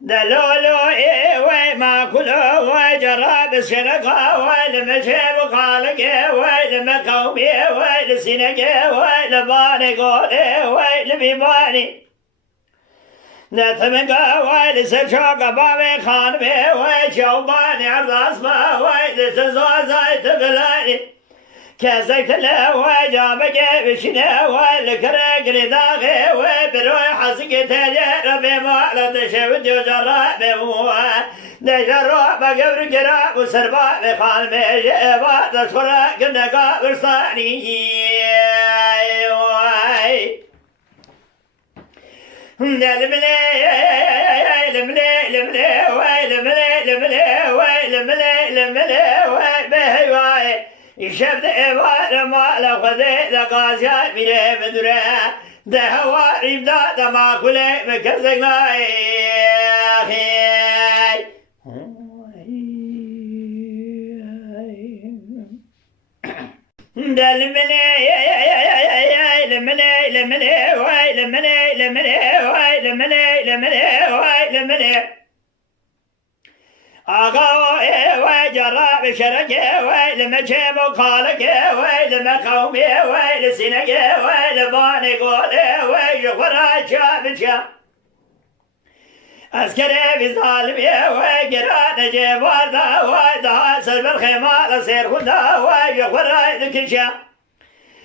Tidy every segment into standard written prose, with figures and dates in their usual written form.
دلولو وي ما كلو وي جراب الشرقة وي لمشي بخالق وي لمقومي وي لسنقي وي لباني قولي وي لبيباني نتمنى وي لسرشوق بابي خانمي وي شوباني عرض أصبا وي لتزوزي تبلاني كازيت له وجابك بشنا والكرق لداغي وبروي حسك تجر بمعلى تشود وجراب نجروا بقبر قراب وسربا بخان مجيبا تشفر قنقا برصاني لملي لملي لملي لملي لملي لملي لملي بهواي يشبد إبار مالا خذي دقاسيا بيه مدرة ده هوا ريبدا دما كله مكرزقنا أخي ده لمني لمني لمني واي لمني لمني واي لمني لمني واي لمني آقا وي جراب شرقي وي لمجيب وخالقي وي لمقومي وي لسنقي وي لباني قولي وي يخورا شاب أسكري بظالمي وي قران جيب وردا وي دها سلب الخيمة لسير خدا وي يخورا ذكشا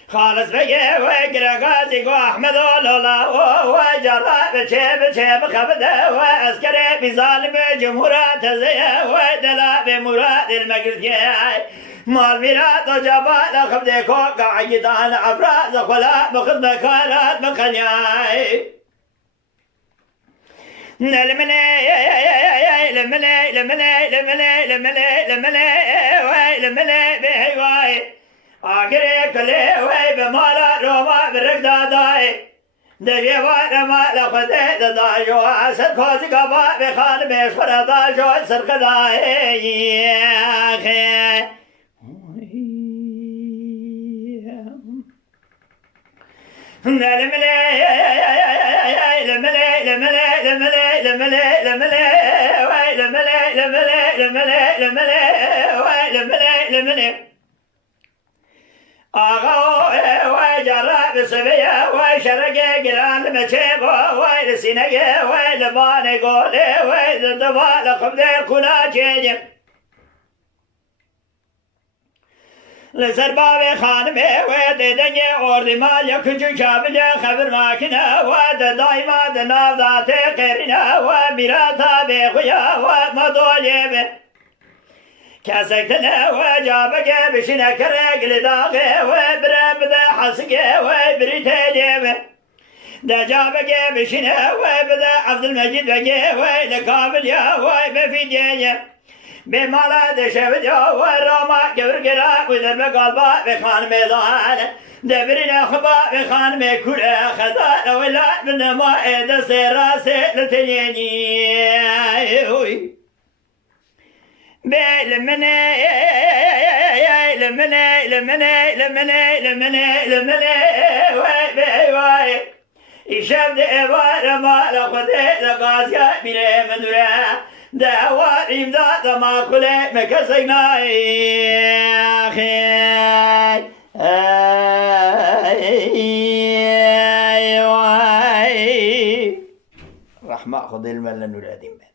خالص بقي وقرا قازي احمد لولا وجرب شيب خبده وعسكري بظالم جمهورات زيه ودلا بمراد المقرد مال ميرات وجبال خبده كوكا عيدان افراز خلا بخذ مكانات مخنياي لمني لمني لمني لمني لمني لمني لمني بهواي آخر كله وي بمالا روما برقدا داي دري وارما لخذ دايو اسد خوز كبا بخان مشفر دايو سرق داي اخي لملي لملي لملي لملي لملي لملي وي لملي لملي لملي لملي وي لملي لملي آقا وي جراب سبيا وي شرقي قران مشيب وي لسنقي وي لباني قولي وي دبا لخبد الكنا جيجم لسربابي خانمي وي ديدني اوردي مال يكنجو شابلي خبر ماكنا وي دايما دناف ذاتي قيرنا وي ميراتا بيخويا وي مدولي بي كاسكتنا وجابك بشنا كرق لداغي وبرب ذا حسقي وبريتالي دا جابك بشنا وبدا عبد المجيد بقي ولكامل يا وبفيدي بمالا دشبجا والرما قبر قراب وذرب قلبا بخان ميدان دبرنا خبا بخان ميكول خذا ولا من ما ايد سراسي لتنيني لمني لمني لمني لمني لمني لمني واي واي يشبد إبار ما لخذ لقاسيا بيه مدرة ده واريم ده ما كله مكسينا أخي رحمة خذ المال نورادين